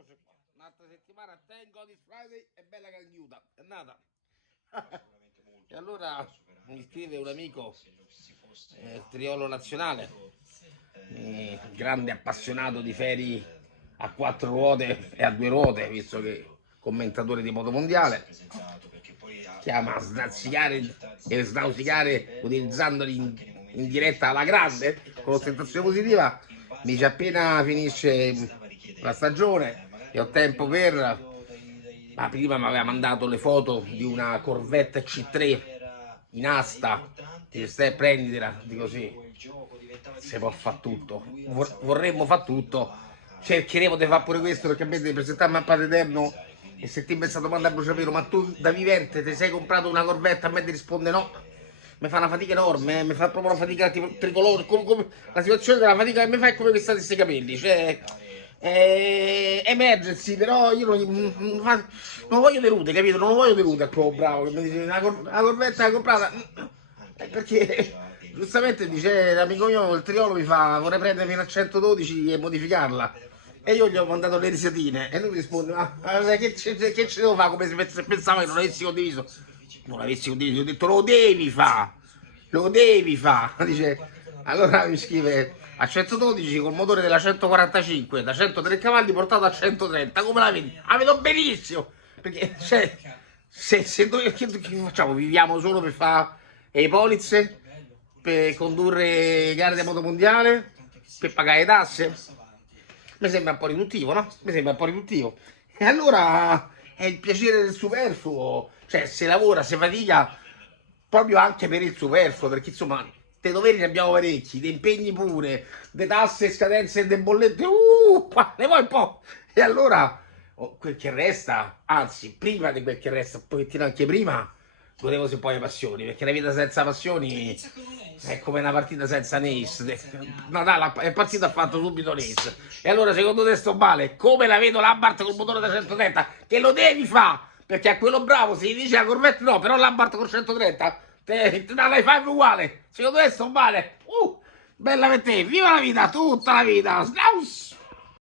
Eccoci qua, un'altra settimana, thank God it's Friday, è bella cangiuta, è nata. E allora mi scrive un amico, triolo nazionale, grande appassionato di ferri a quattro ruote e a due ruote, visto che commentatore di moto mondiale, chiama a snazzicare e snausicare utilizzandoli in diretta alla grande, con ostentazione positiva. Mi dice appena finisce la stagione e ho tempo per... Ma prima mi aveva mandato le foto di una Corvette C3 in asta. Dice, stai, prenditela. Dico sì, si può fare tutto. Vorremmo fare tutto. Cercheremo di fare pure questo perché a me devi presentarmi a Padre Eterno e se ti questa domanda a bruciapelo, ma tu da vivente ti sei comprato una Corvette? A me ti risponde no. Mi fa una fatica enorme, mi fa proprio una fatica tricolore. La situazione della fatica che mi fa è come questa questi capelli. Cioè, emergency, però io non voglio deludere, capito? Non voglio deludere a quello bravo che mi dice la Corvette l'ha comprata. Perché giustamente dice l'amico mio, il triolo mi fa vorrei prendere fino a 112 e modificarla. E io gli ho mandato le risatine e lui mi risponde: Ma che ci devo fare? Come se pensava che non avessi condiviso. Non avessi condiviso, ho detto lo devi fare, lo devi fare. Dice, allora mi scrive a 112 col motore della 145 da 103 cavalli portato a 130. Come la vedi? La vedo benissimo. Perché cioè, se noi che facciamo? Viviamo solo per fare le polizze, per condurre gare di moto mondiale, per pagare le tasse? Mi sembra un po' riduttivo, no? Mi sembra un po' riduttivo. E allora è il piacere del superfluo, cioè se lavora, se fatica, proprio anche per il superfluo, perché insomma, dei doveri ne abbiamo parecchi, dei impegni pure, le tasse, scadenze e le bollette, ne vuoi un po'? E allora, quel che resta, anzi, prima di quel che resta, un pochettino anche prima, godevo se poi le passioni, perché la vita senza passioni è come una partita senza Nace. Natale è partita ha fatto subito Nace. E allora secondo te sto male? Come la vedo Lampard col motore da 130? Che lo devi fare! Perché a quello bravo si dice la Corvette no, però Lampard con 130 la fai uguale. Secondo te sto male? Bella per te, viva la vita, tutta la vita! Slaus!